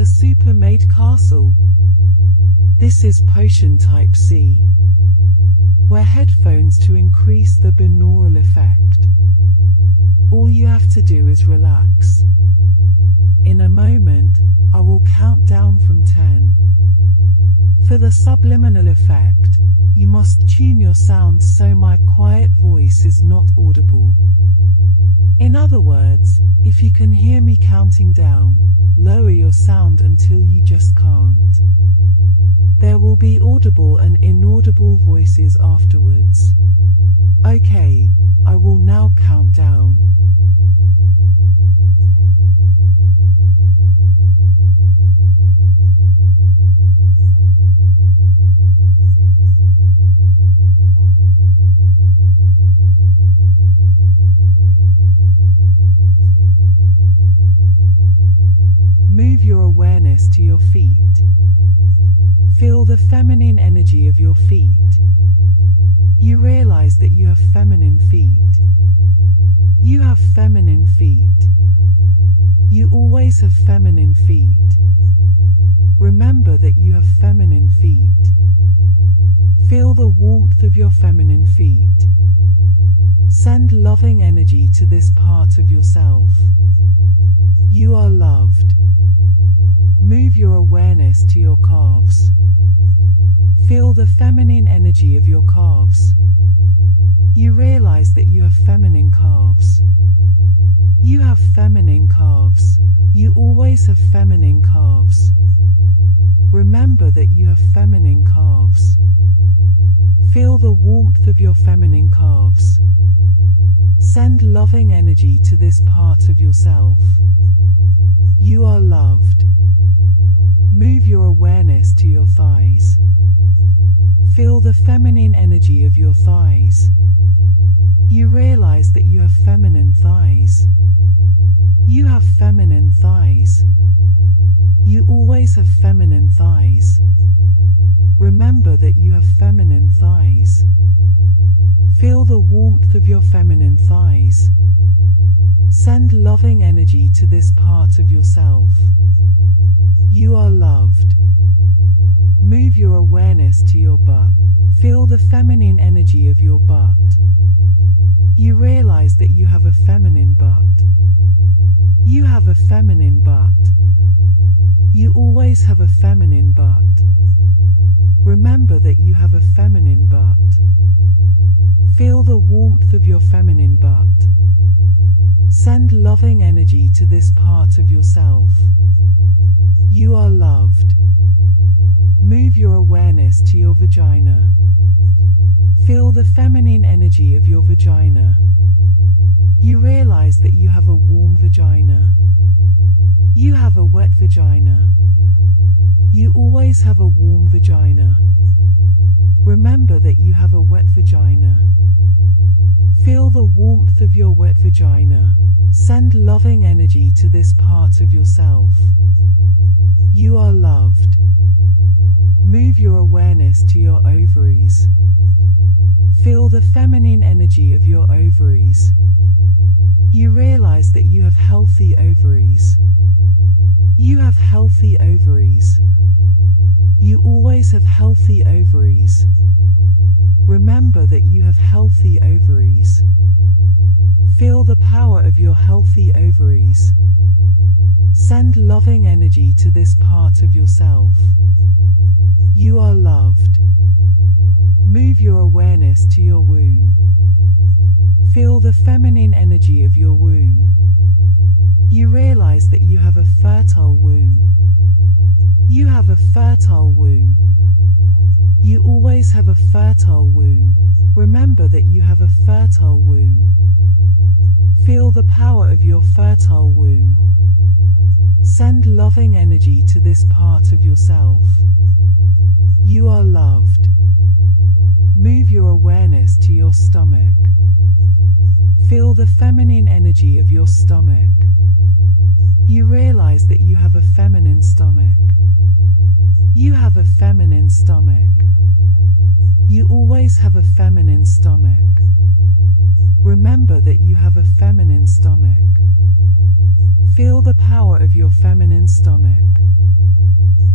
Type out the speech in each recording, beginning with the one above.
a super-made castle. This is potion type C. Wear headphones to increase the binaural effect. All you have to do is relax. In a moment, I will count down from 10. For the subliminal effect, you must tune your sound so my quiet voice is not audible. In other words, if you can hear me counting down, lower your sound until you just can't. There will be audible and inaudible voices afterwards. Okay, I will now count down. 10, 9, 8, 7, 6, 5, 4, 3, 2, 1. Move your awareness to your feet. Feel the feminine energy of your feet. You realize that you have feminine feet. You have feminine feet. You always have feminine feet. Remember that you have feminine feet. Feel the warmth of your feminine feet. Send loving energy to this part of yourself. You are loved. Move your awareness to your calves. Feel the feminine energy of your calves. You realize that you have feminine calves. You have feminine calves. You always have feminine calves. Remember that you have feminine calves. Feel the warmth of your feminine calves. Send loving energy to this part of yourself. You are loved. Move your awareness to your thighs. Feel the feminine energy of your thighs. You realize that you have feminine thighs. You have feminine thighs. You always have feminine thighs. Remember that you have feminine thighs. Feel the warmth of your feminine thighs. Send loving energy to this part of yourself. You are loved. Move your awareness to your butt. Feel the feminine energy of your butt. You realize that you have a feminine butt. You have a feminine butt. You always have a feminine butt. Remember that you have a feminine butt. Feel the warmth of your feminine butt. Send loving energy to this part of yourself. You are loved. Move your awareness to your vagina. Feel the feminine energy of your vagina. You realize that you have a warm vagina. You have a wet vagina. You always have a warm vagina. Remember that you have a wet vagina. Feel the warmth of your wet vagina. Send loving energy to this part of yourself. You are loved. Move your awareness to your ovaries. Feel the feminine energy of your ovaries. You realize that you have healthy ovaries. You have healthy ovaries. You always have healthy ovaries. Remember that you have healthy ovaries. Feel the power of your healthy ovaries. Send loving energy to this part of yourself. You are loved. Move your awareness to your womb. Feel the feminine energy of your womb. You realize that you have a fertile womb. You have a fertile womb. You always have a fertile womb. Remember that you have a fertile womb. Feel the power of your fertile womb. Send loving energy to this part of yourself. You are loved. Move your awareness to your stomach. Feel the feminine energy of your stomach. You realize that you have a feminine stomach. You have a feminine stomach. You always have a feminine stomach. Remember that you have a feminine stomach. Feel the power of your feminine stomach.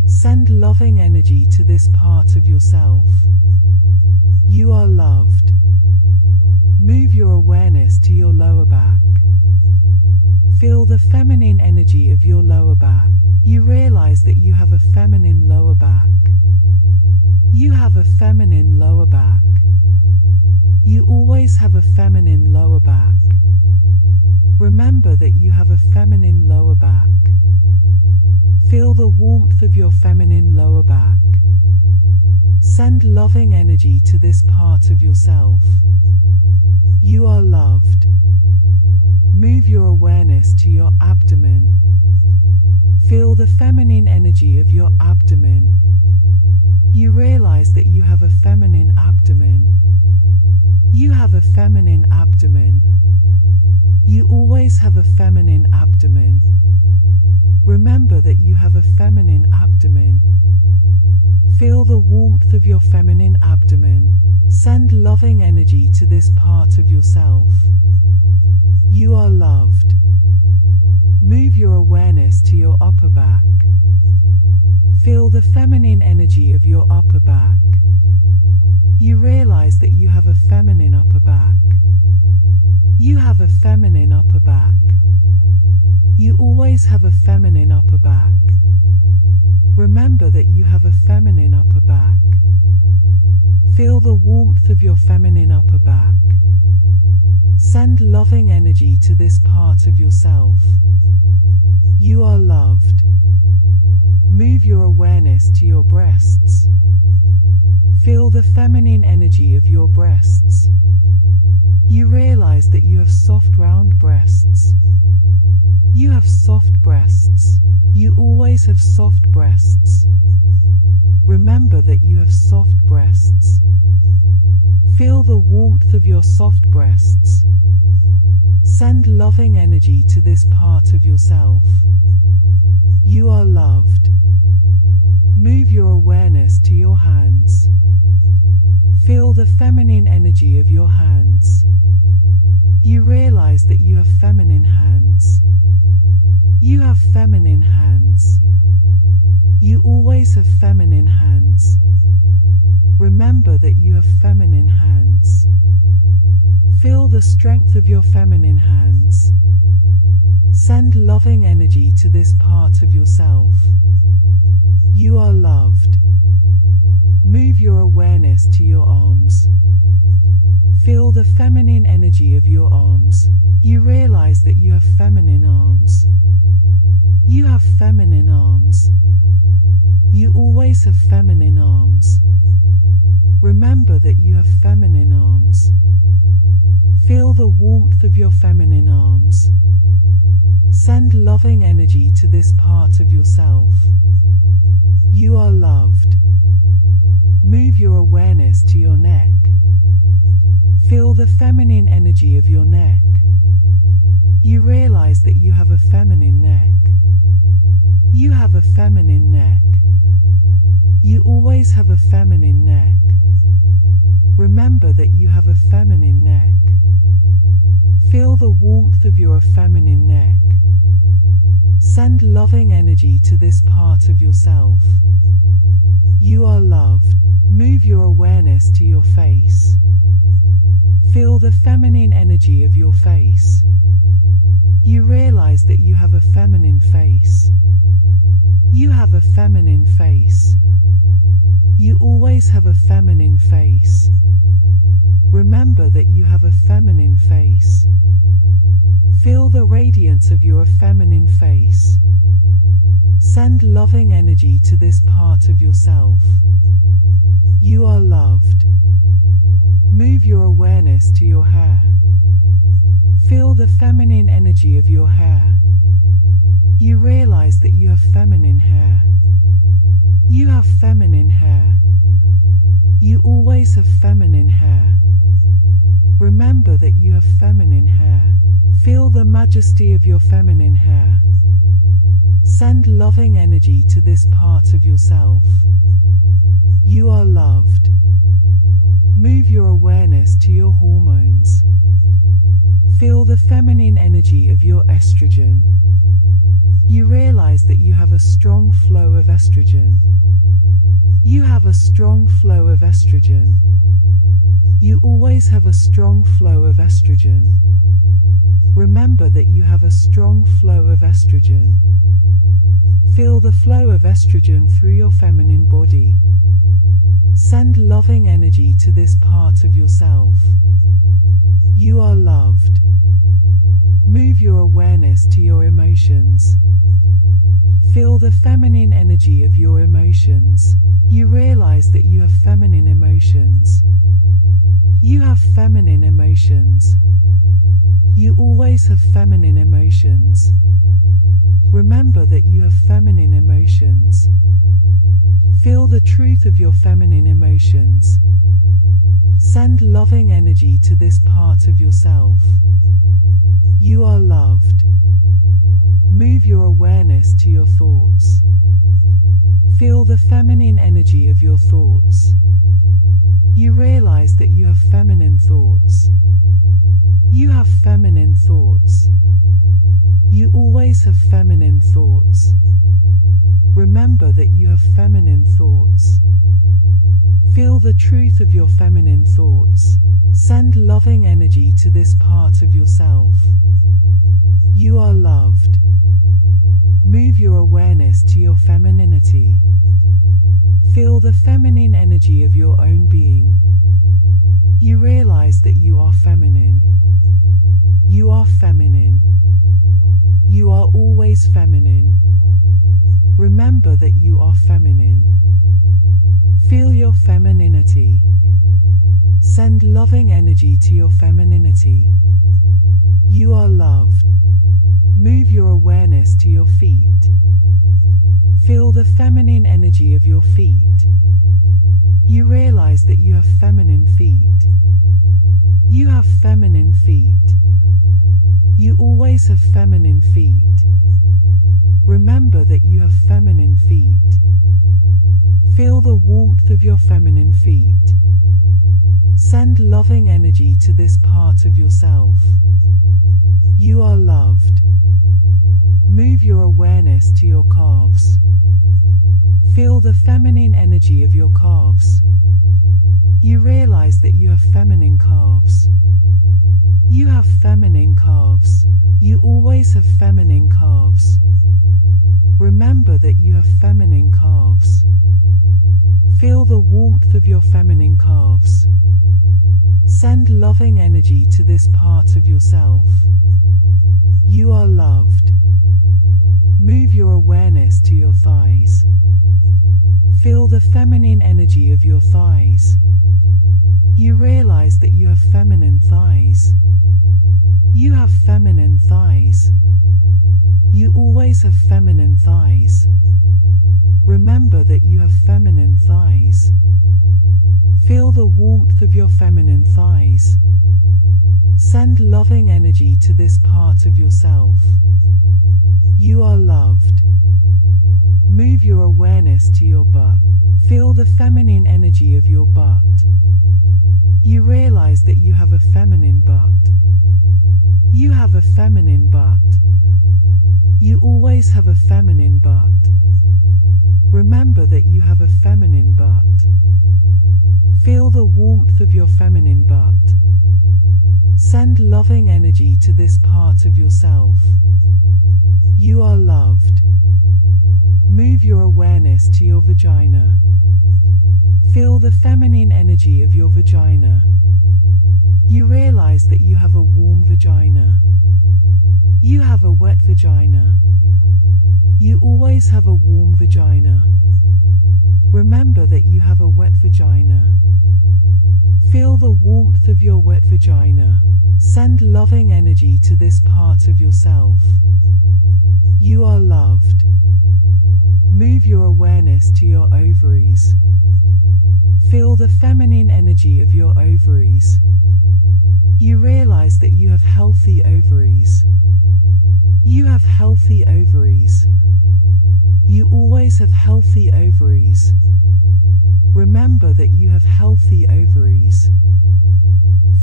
Send loving energy to this part of yourself. You are loved. Move your awareness to your lower back. Feel the feminine energy of your lower back. You realize that you have a feminine lower back. You have a feminine lower back. You always have a feminine lower back. Remember that you have a feminine lower back. Feel the warmth of your feminine lower back. Send loving energy to this part of yourself. You are loved. Move your awareness to your abdomen. Feel the feminine energy of your abdomen. You realize that you have a feminine abdomen. You have a feminine abdomen. You always have a feminine abdomen. Remember that you have a feminine abdomen. Feel the warmth of your feminine abdomen. Send loving energy to this part of yourself. You are loved. Move your awareness to your upper back. Feel the feminine energy of your upper back. You realize that you have a feminine upper back. You have a feminine upper back. You always have a feminine upper back. Remember that you have a feminine upper back. Feel the warmth of your feminine upper back. Send loving energy to this part of yourself. You are loved. Move your awareness to your breasts. Feel the feminine energy of your breasts. You realize that you have soft round breasts. You have soft breasts. You always have soft breasts. Remember that you have soft breasts. Feel the warmth of your soft breasts. Send loving energy to this part of yourself. You are loved. Move your awareness to your hands. Feel the feminine energy of your hands. You realize that you have feminine hands. You have feminine hands. You always have feminine hands. Remember that you have feminine hands. Feel the strength of your feminine hands. Send loving energy to this part of yourself. You are loved. Move your awareness to your arms. Feel the feminine energy of your arms. You realize that you have feminine arms. You have feminine arms. You always have feminine arms. Remember that you have feminine arms. Feel the warmth of your feminine arms. Send loving energy to this part of yourself. You are loved. Move your awareness to your neck. Feel the feminine energy of your neck. You realize that you have a feminine neck. You have a feminine neck. You always have a feminine neck. Remember that you have a feminine neck. Feel the warmth of your feminine neck. Send loving energy to this part of yourself. You are loved. Move your awareness to your face. Feel the feminine energy of your face. You realize that you have a feminine face. You have a feminine face. You always have a feminine face. Remember that you have a feminine face. Feel the radiance of your feminine face. Send loving energy to this part of yourself. You are loved. Move your awareness to your hair. Feel the feminine energy of your hair. You realize that you have feminine hair. You have feminine hair. You always have feminine hair. Remember that you have feminine hair. Feel the majesty of your feminine hair. Send loving energy to this part of yourself. You are loved. Move your awareness to your hormones. Feel the feminine energy of your estrogen. You realize that you have a strong flow of estrogen. You have a strong flow of estrogen. You always have a strong flow of estrogen. Remember that you have a strong flow of estrogen. Feel the flow of estrogen through your feminine body. Send loving energy to this part of yourself. You are loved. Move your awareness to your emotions. Feel the feminine energy of your emotions. You realize that you have feminine emotions. You have feminine emotions. You always have feminine emotions. Remember that you have feminine emotions. Feel the truth of your feminine emotions. Send loving energy to this part of yourself. You are loved. Move your awareness to your thoughts. Feel the feminine energy of your thoughts. You realize that you have feminine thoughts. You have feminine thoughts. You always have feminine thoughts. Remember that you have feminine thoughts. Feel the truth of your feminine thoughts. Send loving energy to this part of yourself. You are loved. Move your awareness to your femininity. Feel the feminine energy of your own being. You realize that you are feminine. You are feminine. You are always feminine. Remember that you are feminine. Feel your femininity. Send loving energy to your femininity. You are loved. Move your awareness to your feet. Feel the feminine energy of your feet. You realize that you have feminine feet. You have feminine feet. You always have feminine feet. Remember that you have feminine feet. Feel the warmth of your feminine feet. Send loving energy to this part of yourself. You are loved. Move your awareness to your calves. Feel the feminine energy of your calves. You realize that you have feminine calves. You have feminine calves. You always have feminine calves. Remember that you have feminine calves. Feel the warmth of your feminine calves. Send loving energy to this part of yourself. You are loved. Move your awareness to your thighs. Feel the feminine energy of your thighs. You realize that you have feminine thighs. You have feminine thighs. You always have feminine thighs. Remember that you have feminine thighs. Feel the warmth of your feminine thighs. Send loving energy to this part of yourself. You are loved. Move your awareness to your butt. Feel the feminine energy of your butt. You realize that you have a feminine butt. You have a feminine butt. You always have a feminine butt. Remember that you have a feminine butt. Feel the warmth of your feminine butt. Send loving energy to this part of yourself. You are loved. Move your awareness to your vagina. Feel the feminine energy of your vagina. You realize that you have a warm vagina. You have a wet vagina. You always have a warm vagina. Remember that you have a wet vagina. Feel the warmth of your wet vagina. Send loving energy to this part of yourself. You are loved. Move your awareness to your ovaries. Feel the feminine energy of your ovaries. You realize that you have healthy ovaries. You have healthy ovaries. You always have healthy ovaries. Remember that you have healthy ovaries.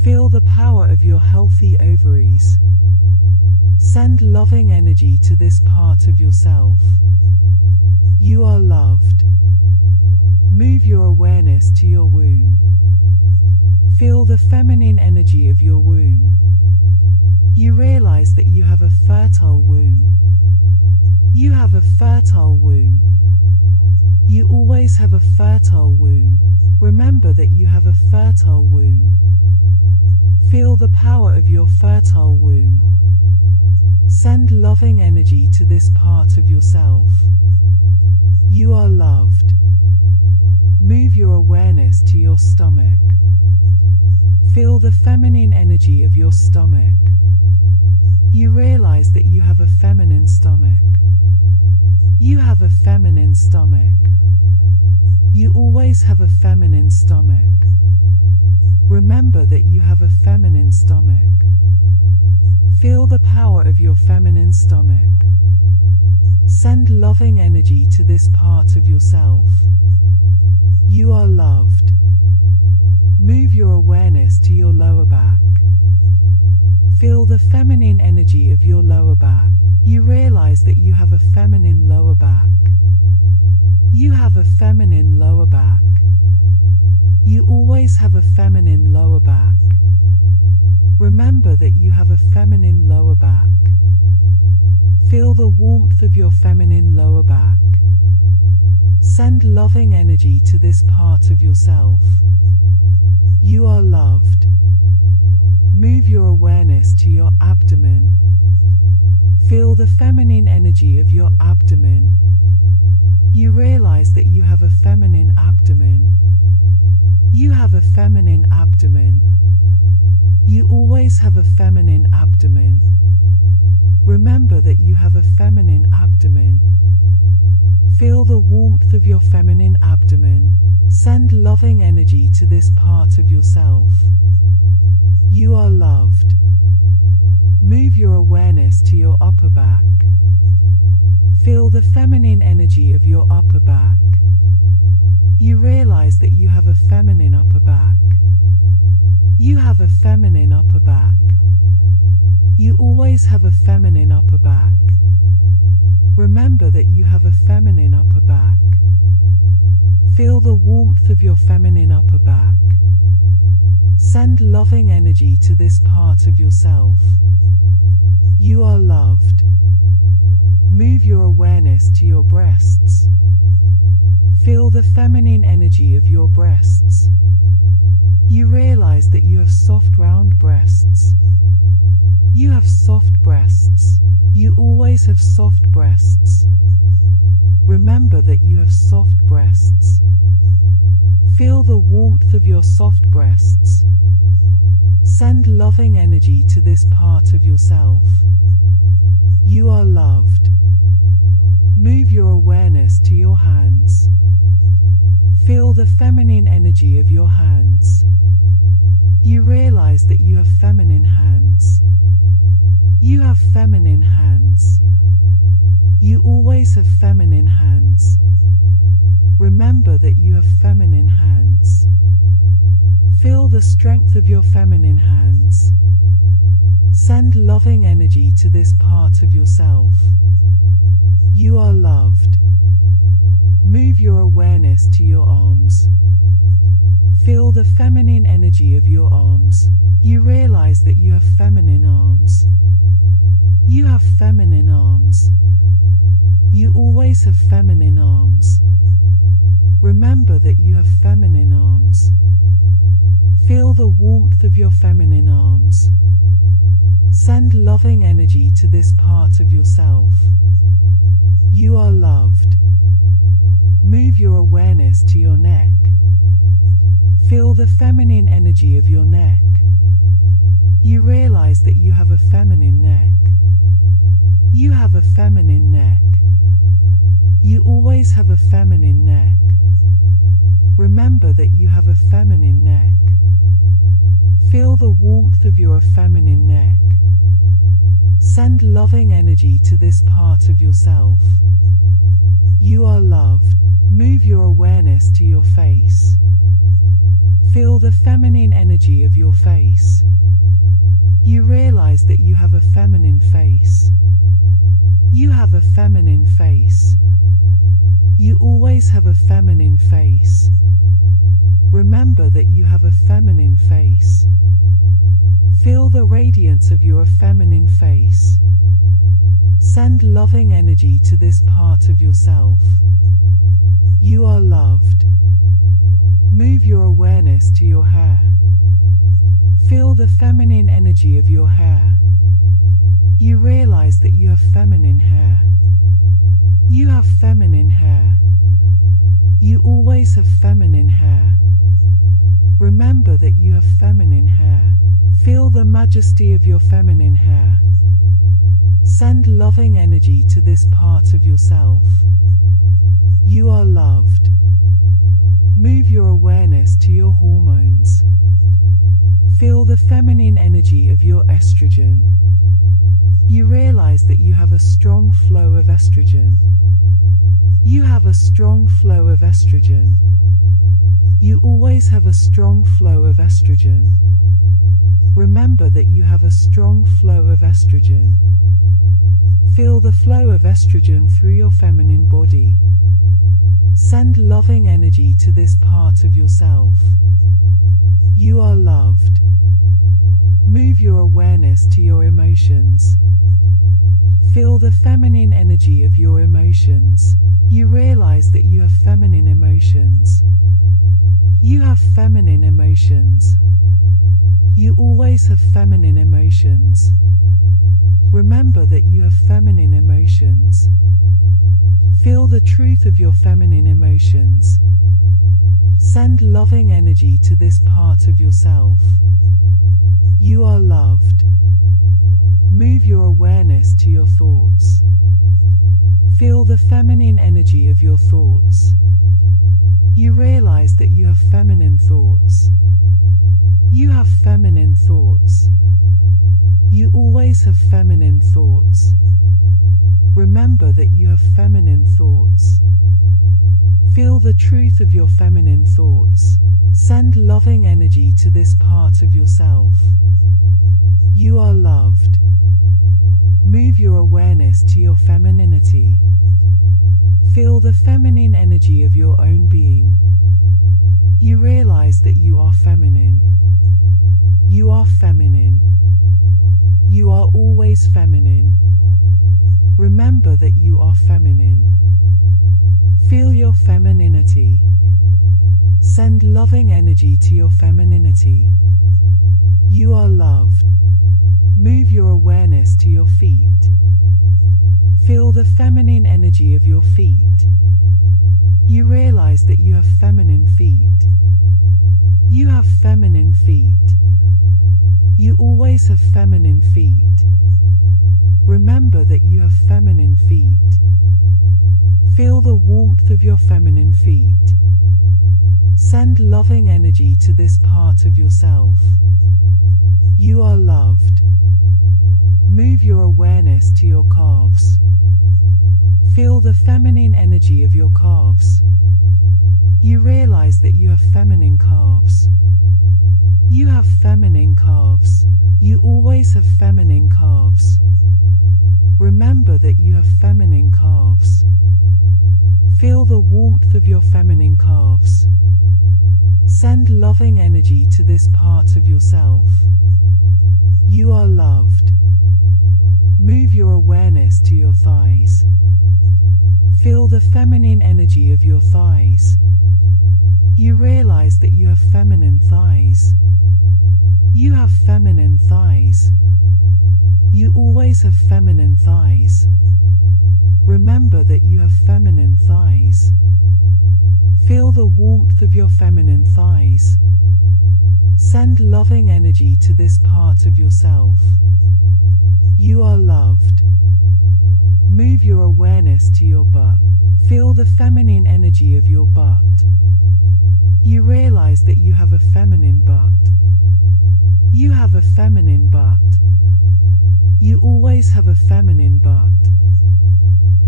Feel the power of your healthy ovaries. Send loving energy to this part of yourself. You are loved. Move your awareness to your womb. Feel the feminine energy of your womb. You realize that you have a fertile womb. You have a fertile womb. You always have a fertile womb. Remember that you have a fertile womb. Feel the power of your fertile womb. Send loving energy to this part of yourself. You are loved. Move your awareness to your stomach. Feel the feminine energy of your stomach. You realize that you have a feminine stomach. You have a feminine stomach. You always have a feminine stomach. Remember that you have a feminine stomach. Feel the power of your feminine stomach. Send loving energy to this part of yourself. You are loved. Move your awareness to your lower back. Feel the feminine energy of your lower back. You realize that you have a feminine lower back. You have a feminine lower back. You always have a feminine lower back. Remember that you have a feminine lower back. Feel the warmth of your feminine lower back. Send loving energy to this part of yourself. You are loved. Move your awareness to your abdomen. Feel the feminine energy of your abdomen. You realize that you have a feminine abdomen. You have a feminine abdomen. You always have a feminine abdomen. Remember that you have a feminine abdomen. Feel the warmth of your feminine abdomen. Send loving energy to this part of yourself. You are loved. Move your awareness to your upper back. Feel the feminine energy of your upper back. You realize that you have a feminine upper back. You have a feminine upper back. You always have a feminine upper back. Remember that you have a feminine upper back. Feel the warmth of your feminine upper back. Send loving energy to this part of yourself. You are loved. Move your awareness to your breasts. Feel the feminine energy of your breasts. You realize that you have soft round breasts. You have soft breasts. You always have soft breasts. Remember that you have soft breasts. Feel the warmth of your soft breasts. Send loving energy to this part of yourself. You are loved. Move your awareness to your hands. Feel the feminine energy of your hands. You realize that you have feminine hands. You have feminine hands. You always have feminine hands. Remember that you have feminine hands. Feel the strength of your feminine hands. Send loving energy to this part of yourself. You are loved. Move your awareness to your arms. Feel the feminine energy of your arms. You realize that you have feminine arms. You have feminine arms. You always have feminine arms. Remember that you have feminine arms. Feel the warmth of your feminine arms. Send loving energy to this part of yourself. You are loved. Move your awareness to your neck. Feel the feminine energy of your neck. You realize that you have a feminine neck. You have a feminine neck. You always have a feminine neck. Remember that you have a feminine neck. Feel the warmth of your feminine neck. Send loving energy to this part of yourself. You are loved. Move your awareness to your face. Feel the feminine energy of your face. You realize that you have a feminine face. You have a feminine face. You always have a feminine face. Remember that you have a feminine face. Feel the radiance of your feminine face. Send loving energy to this part of yourself. You are loved. Move your awareness to your hair. Feel the feminine energy of your hair. You realize that you have feminine hair. You have feminine hair. You always have feminine hair. Remember that you have feminine hair. Feel the majesty of your feminine hair. Send loving energy to this part of yourself. You are loved. Move your awareness to your hormones. Feel the feminine energy of your estrogen. You realize that you have a strong flow of estrogen. You have a strong flow of estrogen. You always have a strong flow of estrogen. Remember that you have a strong flow of estrogen. Feel the flow of estrogen through your feminine body. Send loving energy to this part of yourself. You are loved. Move your awareness to your emotions. Feel the feminine energy of your emotions. You realize that you have feminine emotions. You have feminine emotions. You always have feminine emotions. Remember that you have feminine emotions. Feel the truth of your feminine emotions. Send loving energy to this part of yourself. You are loved. Move your awareness to your thoughts. Feel the feminine energy of your thoughts. You realize that you have feminine thoughts. You have feminine thoughts. You always have feminine thoughts. Remember that you have feminine thoughts. Feel the truth of your feminine thoughts. Send loving energy to this part of yourself. You are loved. Move your awareness to your femininity. Feel the feminine energy of your own being. You realize that you are feminine. You are feminine. You are always feminine. Remember that you are feminine. Feel your femininity. Send loving energy to your femininity. You are loved. Move your awareness to your feet. Feel the feminine energy of your feet. You realize that you have feminine feet. You have feminine feet. You always have feminine feet. Remember that you have feminine feet. Feel the warmth of your feminine feet. Send loving energy to this part of yourself. You are loved. Move your awareness to your calves. Feel the feminine energy of your calves. You realize that you have feminine calves. You have feminine calves. You always have feminine calves. Remember that you have feminine calves. Feel the warmth of your feminine calves. Send loving energy to this part of yourself. You are loved. Move your awareness to your thighs. Feel the feminine energy of your thighs. You realize that you have feminine thighs. You have feminine thighs. You always have feminine thighs. Remember that you have feminine thighs. Feel the warmth of your feminine thighs. Send loving energy to this part of yourself. You are loved. Move your awareness to your butt. Feel the feminine energy of your butt. You realize that you have a feminine butt. You have a feminine butt. You always have a feminine butt.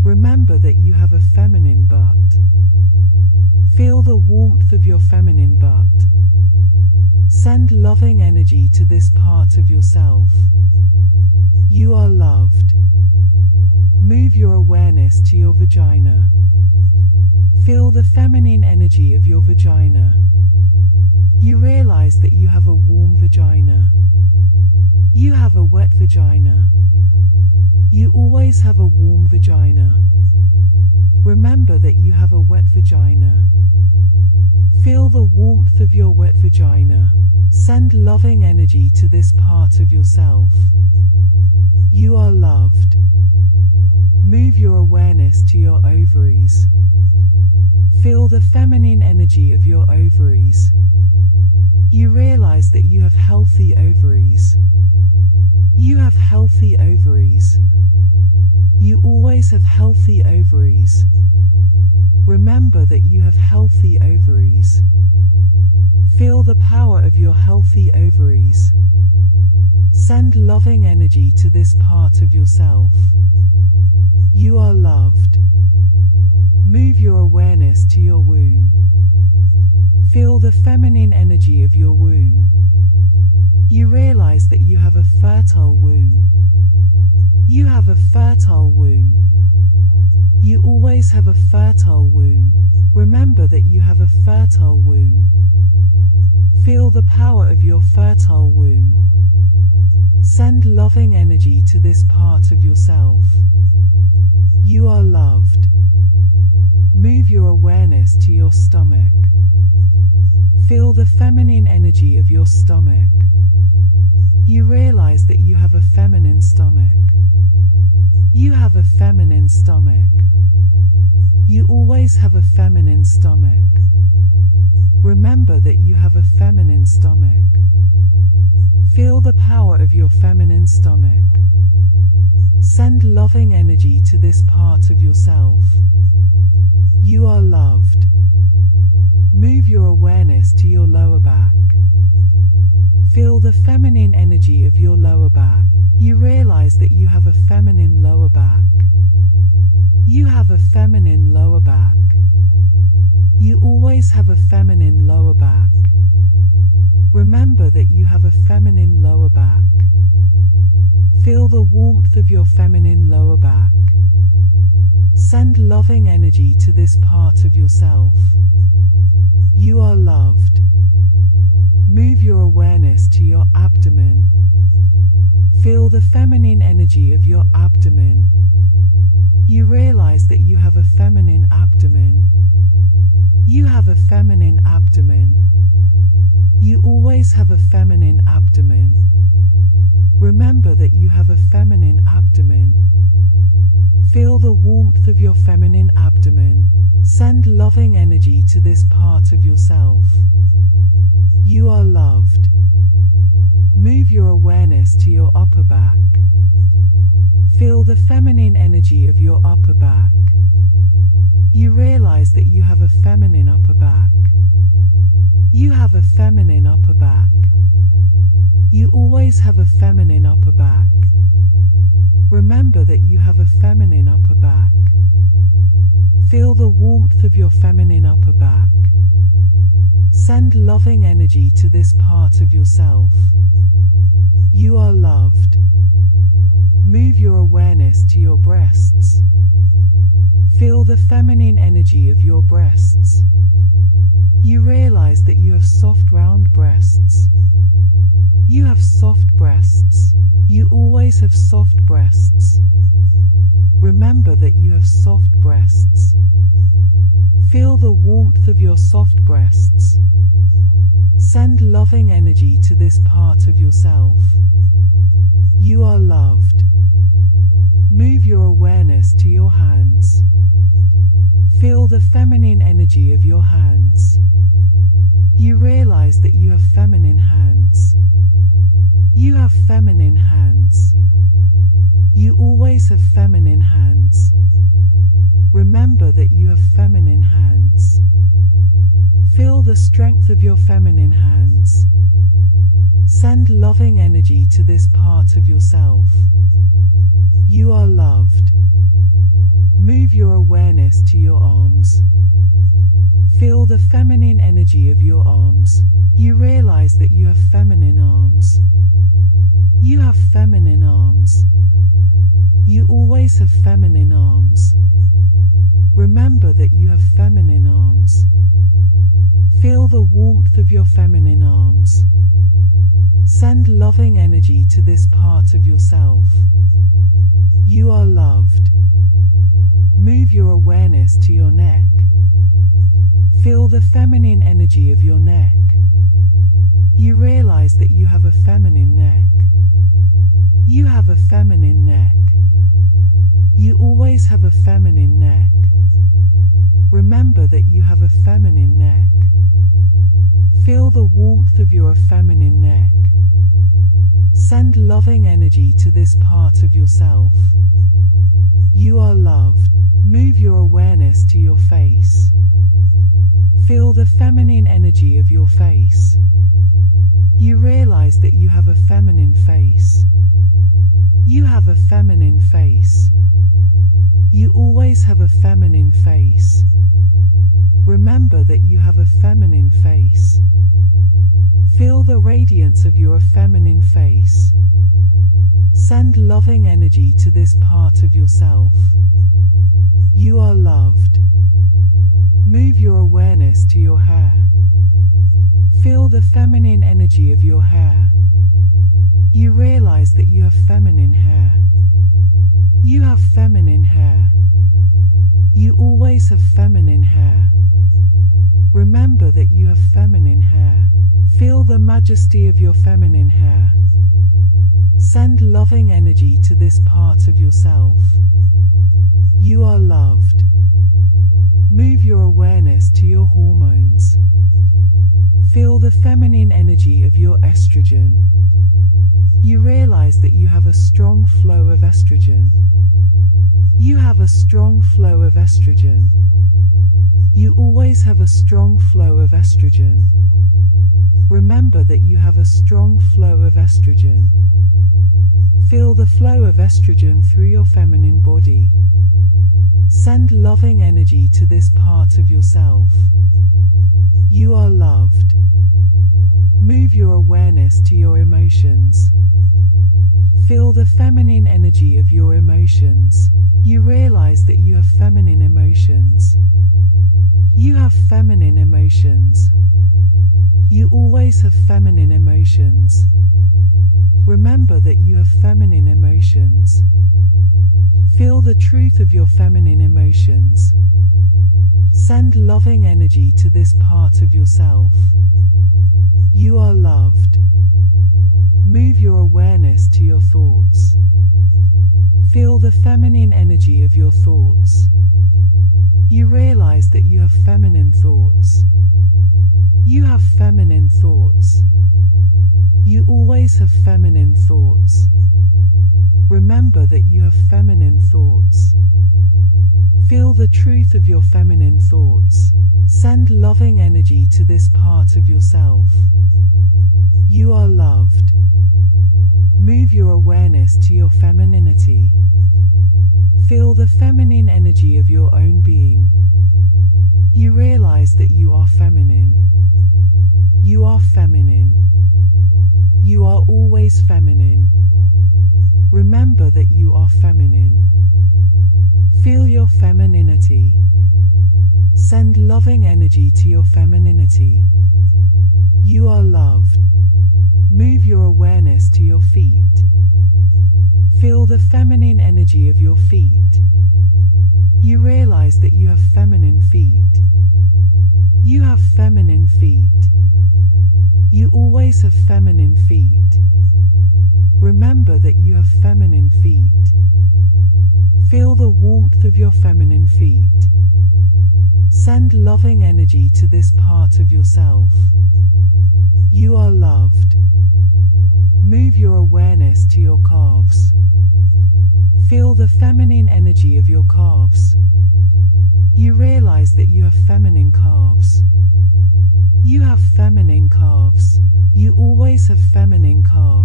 Remember that you have a feminine butt. Feel the warmth of your feminine butt. Send loving energy to this part of yourself. You are loved. Move your awareness to your vagina. Feel the feminine energy of your vagina. You realize that you have a warm vagina. You have a wet vagina. You always have a warm vagina. Remember that you have a wet vagina. Feel the warmth of your wet vagina. Send loving energy to this part of yourself. You are loved. Move your awareness to your ovaries. Feel the feminine energy of your ovaries. You realize that you have healthy ovaries. You have healthy ovaries. You always have healthy ovaries. Remember that you have healthy ovaries. Feel the power of your healthy ovaries. Send loving energy to this part of yourself. You are loved. Move your awareness to your womb. Feel the feminine energy of your womb. You realize that you have a fertile womb. You have a fertile womb. You always have a fertile womb. Remember that you have a fertile womb. Feel the power of your fertile womb. Send loving energy to this part of yourself. You are loved. Move your awareness to your stomach. Feel the feminine energy of your stomach. You realize that you have a feminine stomach. You have a feminine stomach. You always have a feminine stomach. Remember that you have a feminine stomach. Feel the power of your feminine stomach. Send loving energy to this part of yourself. You are loved. Move your awareness to your lower back. Feel the feminine energy of your lower back. You realize that you have a feminine lower back. You have a feminine lower back. You always have a feminine lower back. Remember that you have a feminine lower back. Feel the warmth of your feminine lower back. Send loving energy to this part of yourself. You are loved. Move your awareness to your abdomen. Feel the feminine energy of your abdomen. You realize that you have a feminine abdomen. You have a feminine abdomen. You always have a feminine abdomen. Remember that you have a feminine abdomen. Feel the warmth of your feminine abdomen. Send loving energy to this part of yourself. You are loved. Move your awareness to your upper back. Feel the feminine energy of your upper back. You realize that you have a feminine upper back. You have a feminine upper back. You always have a feminine upper back. Remember that you have a feminine upper back. Feel the warmth of your feminine upper back. Send loving energy to this part of yourself. You are loved. Move your awareness to your breasts. Feel the feminine energy of your breasts. You realize that you have soft round breasts. You have soft breasts. You always have soft breasts. Remember that you have soft breasts. Feel the warmth of your soft breasts. Send loving energy to this part of yourself. You are loved. Move your awareness to your hands. Feel the feminine energy of your hands. You realize that you have feminine hands. You have feminine hands. You always have feminine hands. Remember that you have feminine hands. Feel the strength of your feminine hands. Send loving energy to this part of yourself. You are loved. Move your awareness to your arms. Feel the feminine energy of your arms. You realize that you have feminine arms. You have feminine arms. You always have feminine arms. Remember that you have feminine arms. Feel the warmth of your feminine arms. Send loving energy to this part of yourself. You are loved. Move your awareness to your neck. Feel the feminine energy of your neck. You realize that you have a feminine neck. You have a feminine neck. You always have a feminine neck. Remember that you have a feminine neck. Feel the warmth of your feminine neck. Send loving energy to this part of yourself. You are loved. Move your awareness to your face. Feel the feminine energy of your face. You realize that you have a feminine face. You have a feminine face. You always have a feminine face. Remember that you have a feminine face. Feel the radiance of your feminine face. Send loving energy to this part of yourself. You are loved. Move your awareness to your hair. Feel the feminine energy of your hair. You realize that you have feminine hair. You have feminine hair. You always have feminine hair. Remember that you have feminine hair. Feel the majesty of your feminine hair. Send loving energy to this part of yourself. You are loved. Move your awareness to your hormones. Feel the feminine energy of your estrogen. You realize that you have a strong flow of estrogen. You have a strong flow of estrogen. You always have a strong flow of estrogen. Remember that you have a strong flow of estrogen. Feel the flow of estrogen through your feminine body. Send loving energy to this part of yourself. You are loved. Move your awareness to your emotions. Feel the feminine energy of your emotions. You realize that you have feminine emotions. You have feminine emotions. You always have feminine emotions. Remember that you have feminine emotions. Feel the truth of your feminine emotions. Send loving energy to this part of yourself. You are loved. Move your awareness to your thoughts. Feel the feminine energy of your thoughts. You realize that you have feminine thoughts. You have feminine thoughts. You always have feminine thoughts. Remember that you have feminine thoughts. Feel the truth of your feminine thoughts. Send loving energy to this part of yourself. You are loved. Move your awareness to your femininity. Feel the feminine energy of your own being. You realize that you are feminine. You are feminine. You are always feminine. Remember that you are feminine. Feel your femininity. Send loving energy to your femininity. You are loved. Move your awareness to your feet. Feel the feminine energy of your feet. You realize that you have feminine feet. You have feminine feet. You always have feminine feet. Remember that you have feminine feet. Feel the warmth of your feminine feet. Send loving energy to this part of yourself. You are loved. Move your awareness to your calves. Feel the feminine energy of your calves. You realize that you have feminine calves. You have feminine calves. You always have feminine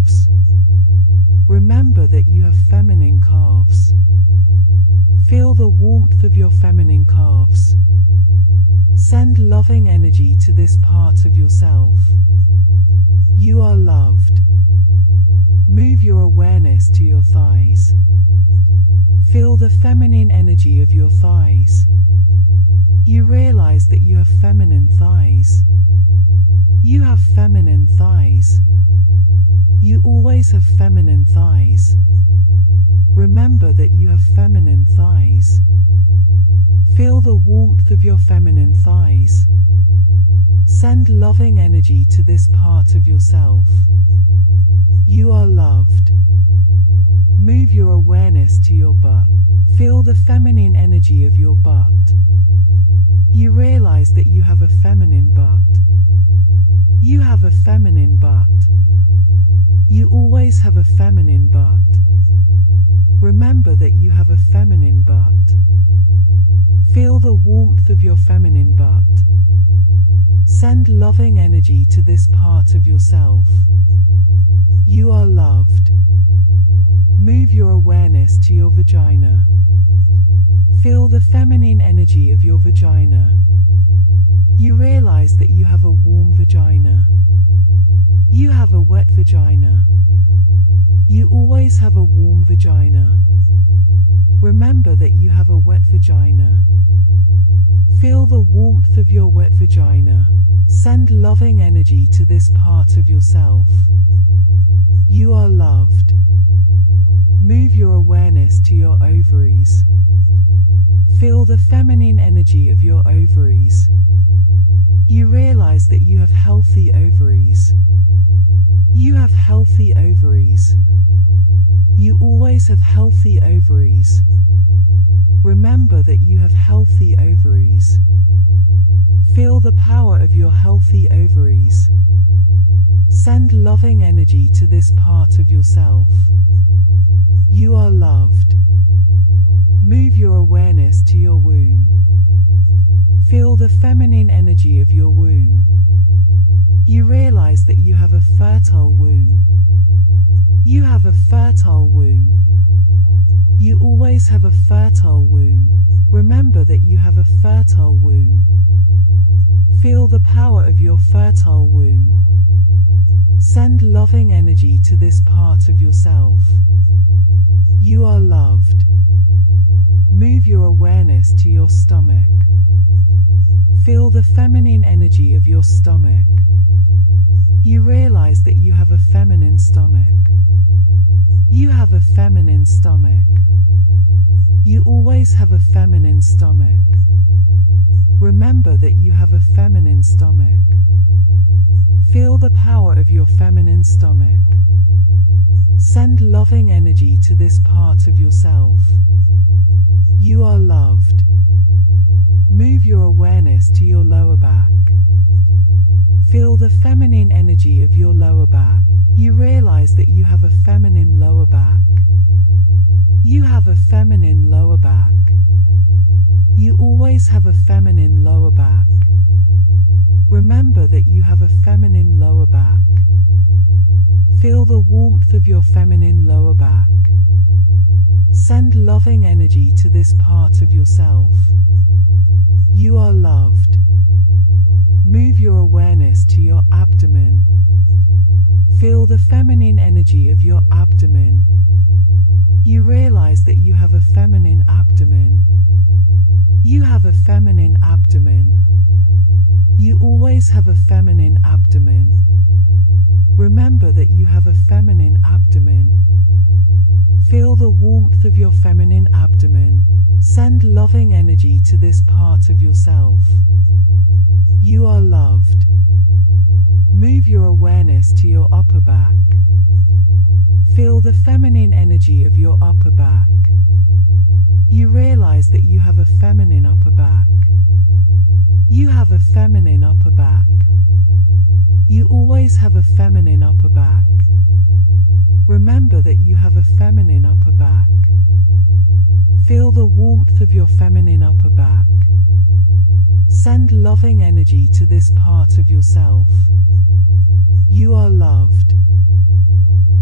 calves. Remember that you have feminine calves. Feel the warmth of your feminine calves. Send loving energy to this part of yourself. You are loved. Move your awareness to your thighs. Feel the feminine energy of your thighs. You realize that you have feminine thighs. You have feminine thighs. You always have feminine thighs. Remember that you have feminine thighs. Feel the warmth of your feminine thighs. Send loving energy to this part of yourself. You are loved. Move your awareness to your butt. Feel the feminine energy of your butt. You realize that you have a feminine butt. You have a feminine butt. You always have a feminine butt. Remember that you have a feminine butt. Feel the warmth of your feminine butt. Send loving energy to this part of yourself. You are loved. Move your awareness to your vagina. Feel the feminine energy of your vagina. You realize that you have a warm vagina. You have a wet vagina. You always have a warm vagina. Remember that you have a wet vagina. Feel the warmth of your wet vagina. Send loving energy to this part of yourself. You are loved. Move your awareness to your ovaries. Feel the feminine energy of your ovaries. You realize that you have healthy ovaries. You have healthy ovaries. You always have healthy ovaries. Remember that you have healthy ovaries. Feel the power of your healthy ovaries. Send loving energy to this part of yourself. You are loved. Move your awareness to your womb. Feel the feminine energy of your womb. You realize that you have a fertile womb. You have a fertile womb. You always have a fertile womb. Remember that you have a fertile womb. Feel the power of your fertile womb. Send loving energy to this part of yourself. You are loved. Move your awareness to your stomach. Feel the feminine energy of your stomach. You realize that you have a feminine stomach. You have a feminine stomach. You always have a feminine stomach. Remember that you have a feminine stomach. Feel the power of your feminine stomach. Send loving energy to this part of yourself. You are loved. Move your awareness to your lower back. Feel the feminine energy of your lower back. You realize that you have a feminine lower back. You have a feminine lower back. You always have a feminine lower back. Remember that you have a feminine lower back. Feel the warmth of your feminine lower back. Send loving energy to this part of yourself. You are loved. Move your awareness to your abdomen. Feel the feminine energy of your abdomen. You realize that you have a feminine abdomen. You have a feminine abdomen. You always have a feminine abdomen. Remember that you have a feminine abdomen. Feel the warmth of your feminine abdomen. Send loving energy to this part of yourself. You are loved. Move your awareness to your upper back. Feel the feminine energy of your upper back. You realize that you have a feminine upper back. You have a feminine upper back. You always have a feminine upper back. Remember that you have a feminine upper back. Feel the warmth of your feminine upper back. Send loving energy to this part of yourself. You are loved.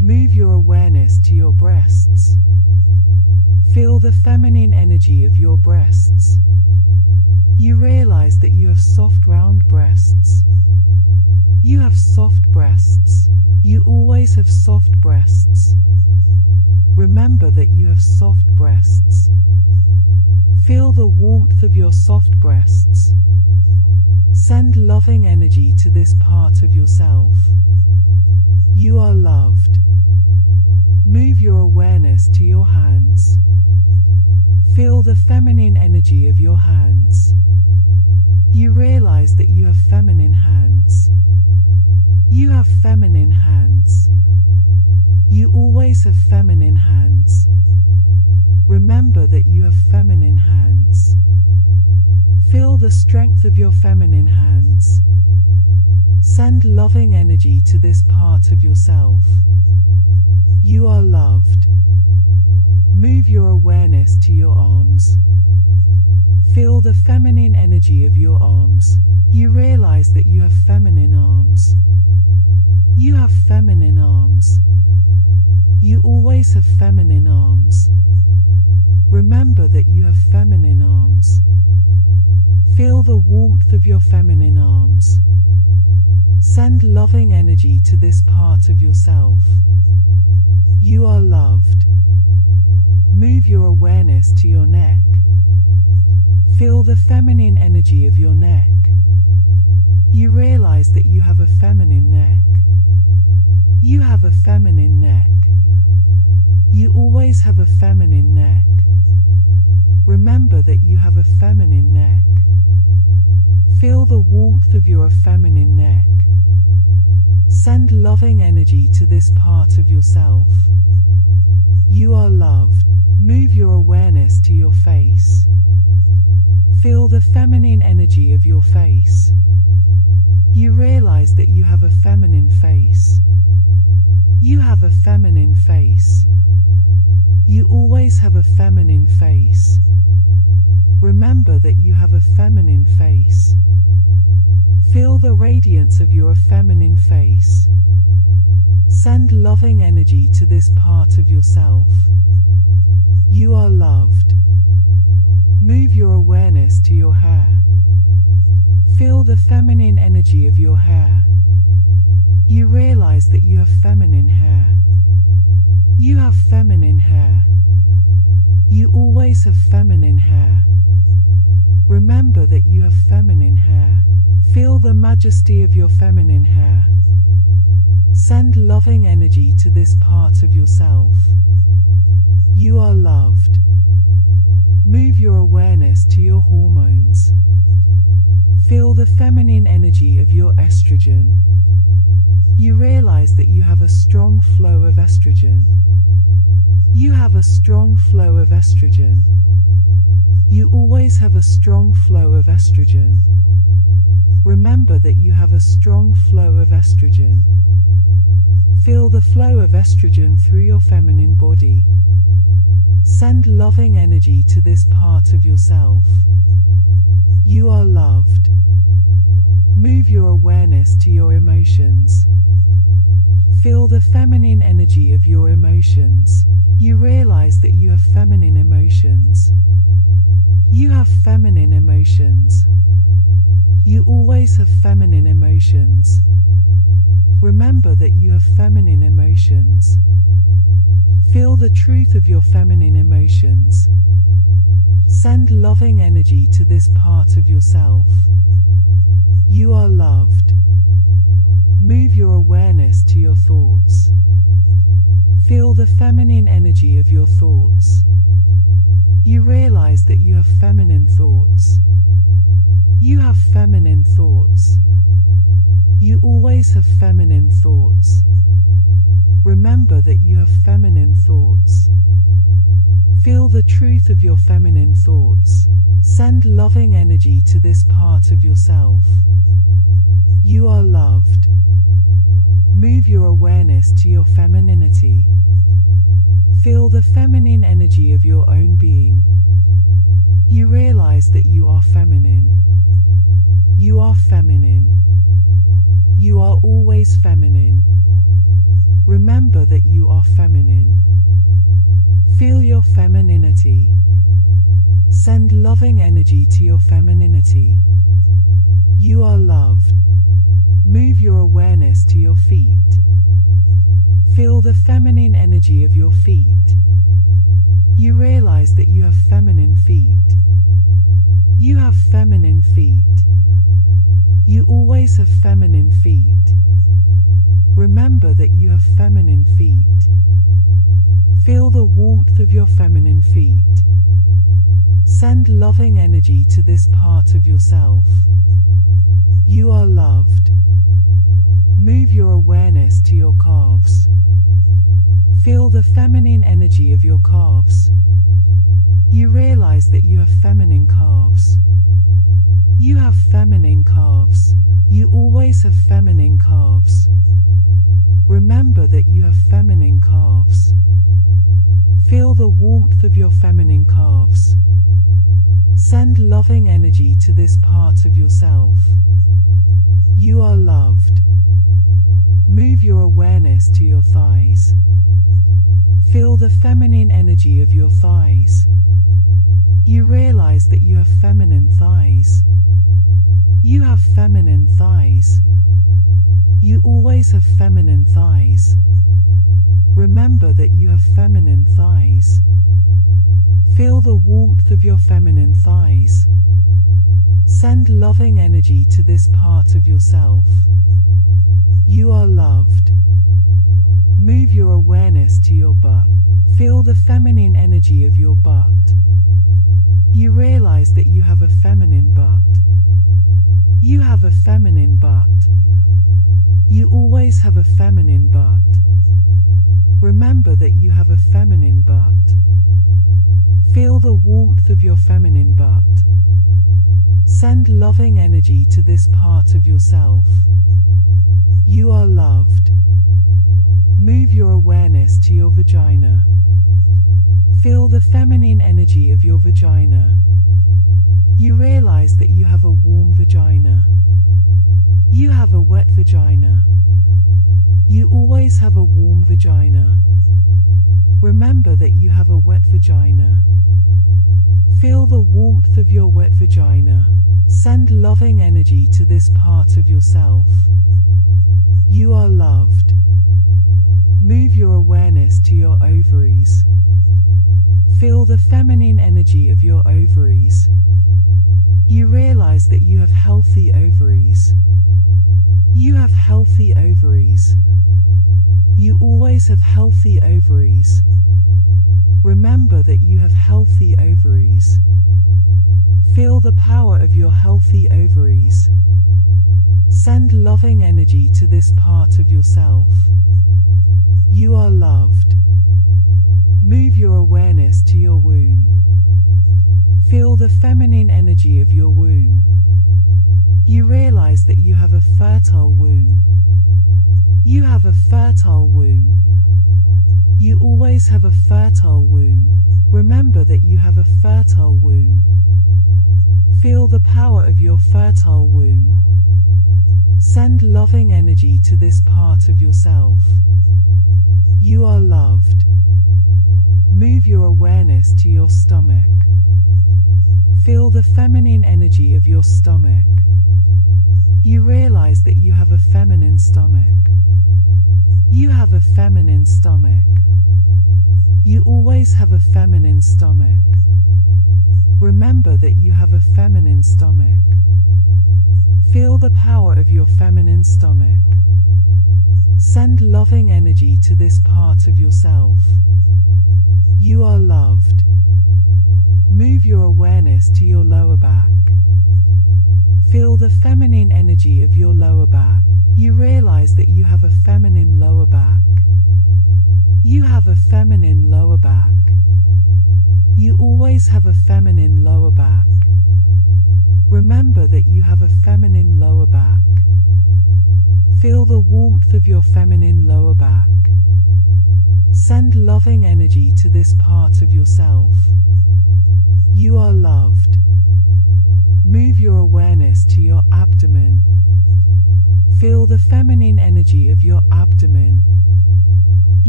Move your awareness to your breasts. Feel the feminine energy of your breasts. You realize that you have soft round breasts. You have soft breasts. You always have soft breasts. Remember that you have soft breasts. Feel the warmth of your soft breasts. Send loving energy to this part of yourself. You are loved. Move your awareness to your hands. Feel the feminine energy of your hands. You realize that you have feminine hands. You have feminine hands. You always have feminine hands. Remember that you have feminine hands. Feel the strength of your feminine hands. Send loving energy to this part of yourself. You are loved. Move your awareness to your arms. Feel the feminine energy of your arms. You realize that you have feminine arms. You have feminine arms. You always have feminine arms. Remember that you have feminine arms. Feel the warmth of your feminine arms. Send loving energy to this part of yourself. You are loved. Move your awareness to your neck. Feel the feminine energy of your neck. You realize that you have a feminine neck. You have a feminine neck. You always have a feminine neck. Remember that you have a feminine neck. Feel the warmth of your feminine neck. Send loving energy to this part of yourself. You are loved. Move your awareness to your face. Feel the feminine energy of your face. You realize that you have a feminine face. You have a feminine face. You always have a feminine face. Remember that you have a feminine face. Feel the radiance of your feminine face. Send loving energy to this part of yourself. You are loved. Move your awareness to your hair. Feel the feminine energy of your hair. You realize that you have feminine hair. You have feminine hair. You always have feminine hair. Remember that you have feminine hair. Feel the majesty of your feminine hair. Send loving energy to this part of yourself. You are loved. Move your awareness to your hormones. Feel the feminine energy of your estrogen. You realize that you have a strong flow of estrogen. You have a strong flow of estrogen. You always have a strong flow of estrogen. Remember that you have a strong flow of estrogen. Feel the flow of estrogen through your feminine body. Send loving energy to this part of yourself. You are loved. Move your awareness to your emotions. Feel the feminine energy of your emotions. You realize that you have feminine emotions. You have feminine emotions. You always have feminine emotions. Remember that you have feminine emotions. Feel the truth of your feminine emotions. Send loving energy to this part of yourself. You are loved. Move your awareness to your thoughts. Feel the feminine energy of your thoughts. You realize that you have feminine thoughts. You have feminine thoughts. You always have feminine thoughts. Remember that you have feminine thoughts. Feel the truth of your feminine thoughts. Send loving energy to this part of yourself. You are loved. Move your awareness to your femininity. Feel the feminine energy of your own being. You realize that you are feminine. You are feminine. You are always feminine. Remember that you are feminine. Feel your femininity. Send loving energy to your femininity. You are loved. Move your awareness to your feet. Feel the feminine energy of your feet. You realize that you have feminine feet. You have feminine feet. You always have feminine feet. Remember that you have feminine feet. Feel the warmth of your feminine feet. Send loving energy to this part of yourself. You are loved. Move your awareness to your calves. Feel the feminine energy of your calves. You realize that you have feminine calves. You have feminine calves. You always have feminine calves. Remember that you have feminine calves. Feel the warmth of your feminine calves. Send loving energy to this part of yourself. You are loved. Move your awareness to your thighs. Feel the feminine energy of your thighs. You realize that you have feminine thighs. You have feminine thighs. You always have feminine thighs. Remember that you have feminine thighs. Feel the warmth of your feminine thighs. Send loving energy to this part of yourself. You are loved. Move your awareness to your butt. Feel the feminine energy of your butt. You realize that you have a feminine butt. You have a feminine butt. You always have a feminine butt. Remember that you have a feminine butt. Feel the warmth of your feminine butt. Send loving energy to this part of yourself. You are loved. Move your awareness to your vagina. Feel the feminine energy of your vagina. You realize that you have a warm vagina. You have a wet vagina. You always have a warm vagina. Remember that you have a wet vagina. Feel the warmth of your wet vagina. Send loving energy to this part of yourself. You are loved. Move your awareness to your ovaries. Feel the feminine energy of your ovaries. You realize that you have healthy ovaries. You have healthy ovaries. You always have healthy ovaries. Remember that you have healthy ovaries. Feel the power of your healthy ovaries. Send loving energy to this part of yourself. You are loved. Move your awareness to your womb. Feel the feminine energy of your womb. You realize that you have a fertile womb. You have a fertile womb. You always have a fertile womb. Remember that you have a fertile womb. Feel the power of your fertile womb. Send loving energy to this part of yourself. You are loved. Move your awareness to your stomach. Feel the feminine energy of your stomach. You realize that you have a feminine stomach. You have a feminine stomach. You always have a feminine stomach. Remember that you have a feminine stomach. Feel the power of your feminine stomach. Send loving energy to this part of yourself. You are loved. Move your awareness to your lower back. Feel the feminine energy of your lower back. You realize that you have a feminine lower back. You have a feminine lower back. You always have a feminine lower back. Remember that you have a feminine lower back. Feel the warmth of your feminine lower back. Send loving energy to this part of yourself. You are loved. Move your awareness to your abdomen. Feel the feminine energy of your abdomen. You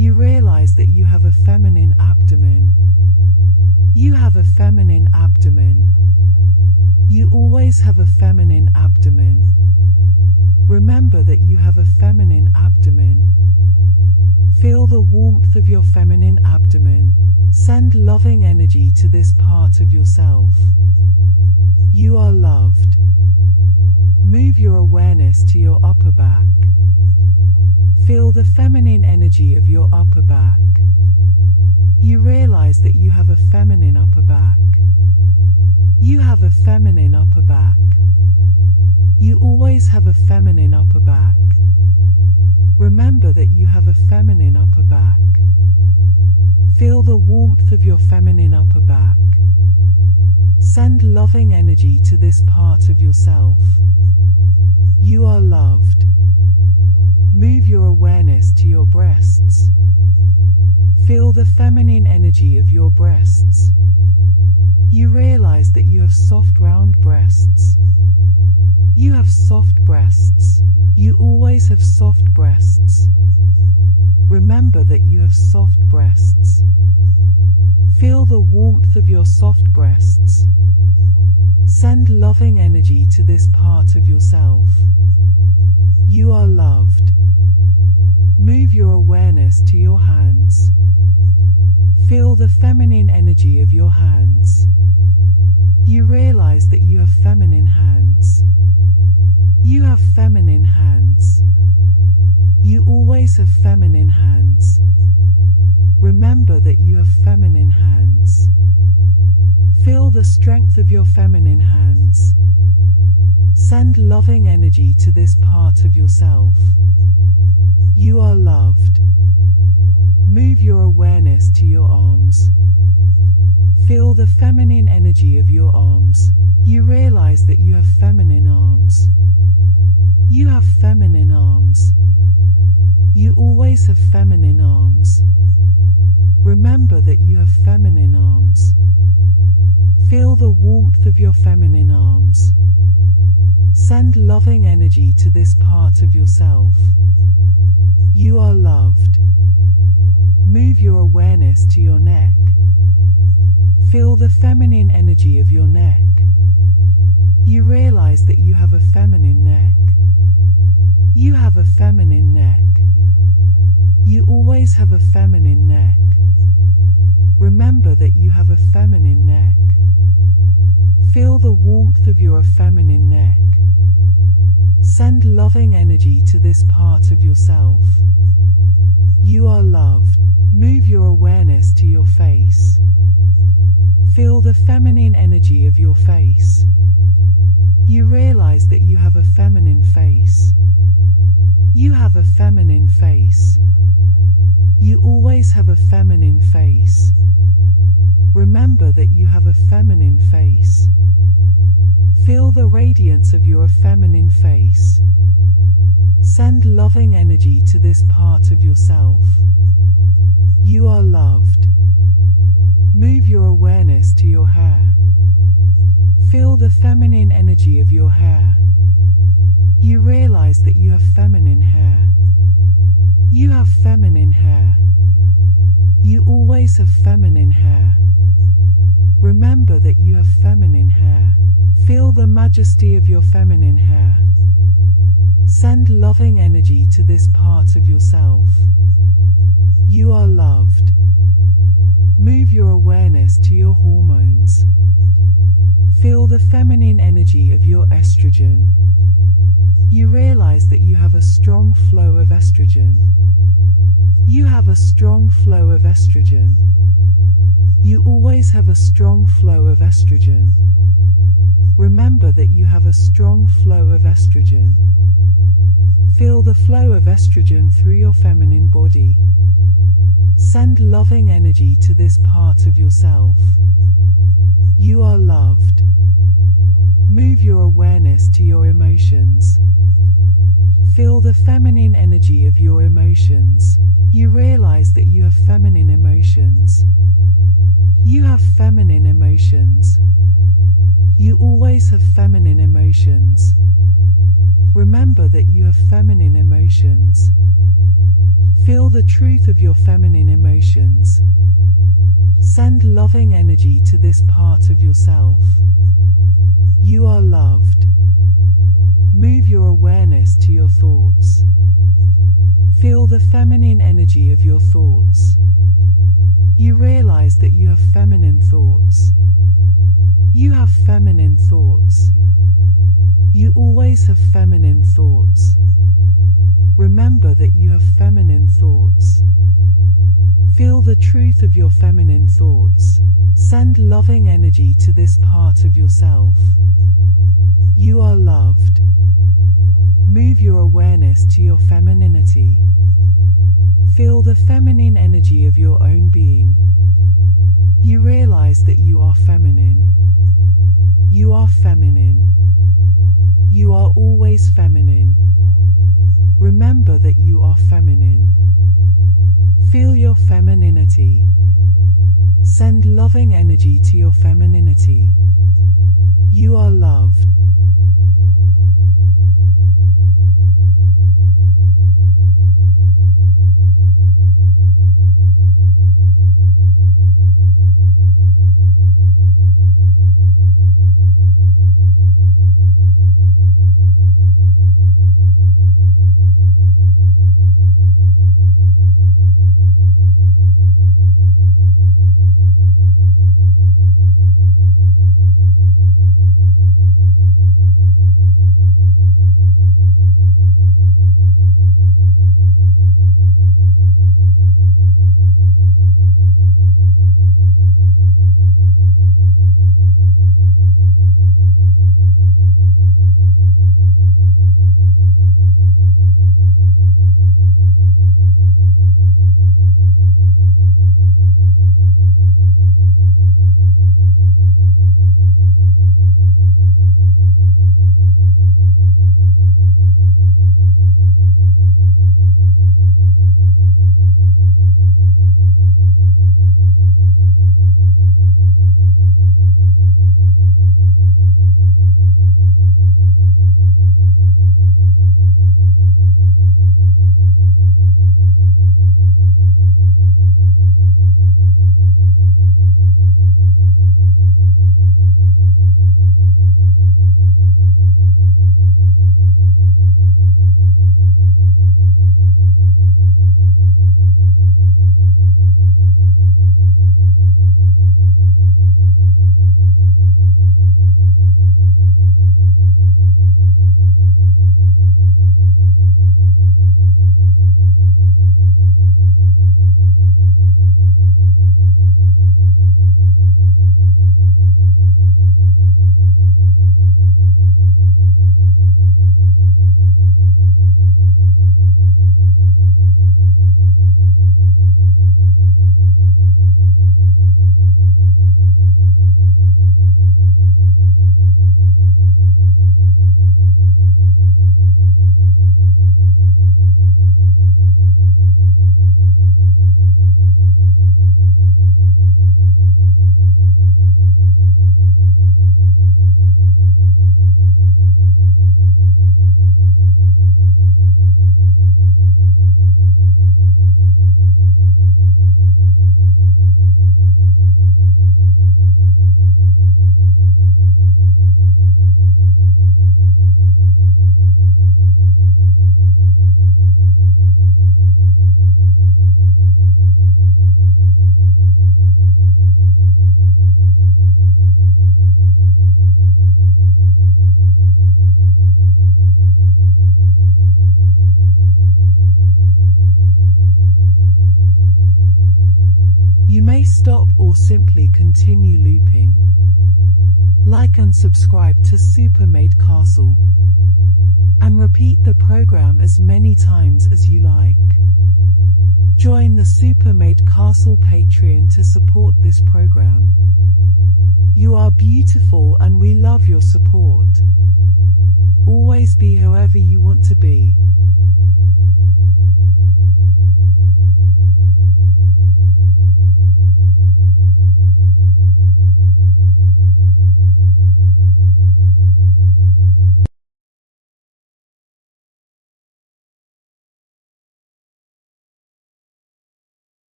You realize that you have a feminine abdomen. You have a feminine abdomen. You always have a feminine abdomen. Remember that you have a feminine abdomen. Feel the warmth of your feminine abdomen. Send loving energy to this part of yourself. You are loved. Move your awareness to your upper back. Feel the feminine energy of your upper back. You realize that you have a feminine upper back. You have a feminine upper back. You always have a feminine upper back. Remember that you have a feminine upper back. Feel the warmth of your feminine upper back. Send loving energy to this part of yourself. You are loved. Move your awareness to your breasts. Feel the feminine energy of your breasts. You realize that you have soft round breasts. You have soft breasts. You always have soft breasts. Remember that you have soft breasts. Feel the warmth of your soft breasts. Send loving energy to this part of yourself. You are loved. Move your awareness to your hands. Feel the feminine energy of your hands. You realize that you have feminine hands. You have feminine hands. You always have feminine hands. Remember that you have feminine hands. Feel the strength of your feminine hands. Send loving energy to this part of yourself. You are loved. Move your awareness to your arms. Feel the feminine energy of your arms. You realize that you have feminine arms. You have feminine arms. You always have feminine arms. Remember that you have feminine arms. Feel the warmth of your feminine arms. Send loving energy to this part of yourself. You are loved. Move your awareness to your neck. Feel the feminine energy of your neck. You realize that you have a feminine neck. You have a feminine neck. You always have a feminine neck. Remember that you have a feminine neck. Feel the warmth of your feminine neck. Send loving energy to this part of yourself. You are loved. Move your awareness to your face. Feel the feminine energy of your face. You realize that you have a feminine face. You have a feminine face. You always have a feminine face. Remember that you have a feminine face. Feel the radiance of your feminine face. Send loving energy to this part of yourself. You are loved. Move your awareness to your hair. Feel the feminine energy of your hair. You realize that you have feminine hair. You have feminine hair. You always have feminine hair. Remember that you have feminine hair. Feel the majesty of your feminine hair. Send loving energy to this part of yourself. You are loved. Move your awareness to your hormones. Feel the feminine energy of your estrogen. You realize that you have a strong flow of estrogen. You have a strong flow of estrogen. You always have a strong flow of estrogen. Remember that you have a strong flow of estrogen. Feel the flow of estrogen through your feminine body. Send loving energy to this part of yourself. You are loved. Move your awareness to your emotions. Feel the feminine energy of your emotions. You realize that you have feminine emotions. You have feminine emotions. You always have feminine emotions. Remember that you have feminine emotions. Feel the truth of your feminine emotions. Send loving energy to this part of yourself. You are loved. Move your awareness to your thoughts. Feel the feminine energy of your thoughts. You realize that you have feminine thoughts. You have feminine thoughts. You always have feminine thoughts. Remember that you have feminine thoughts. Feel the truth of your feminine thoughts. Send loving energy to this part of yourself. You are loved. Move your awareness to your femininity. Feel the feminine energy of your own being. You realize that you are feminine. You are feminine. You are always feminine. Remember that you are feminine. Feel your femininity. Send loving energy to your femininity. You are loved. You may stop or simply continue looping. Like and subscribe to Super Maid Castle. And repeat the program as many times as you like. Join the Super Maid Castle Patreon to support this program. You are beautiful and we love your support. Always be whoever you want to be.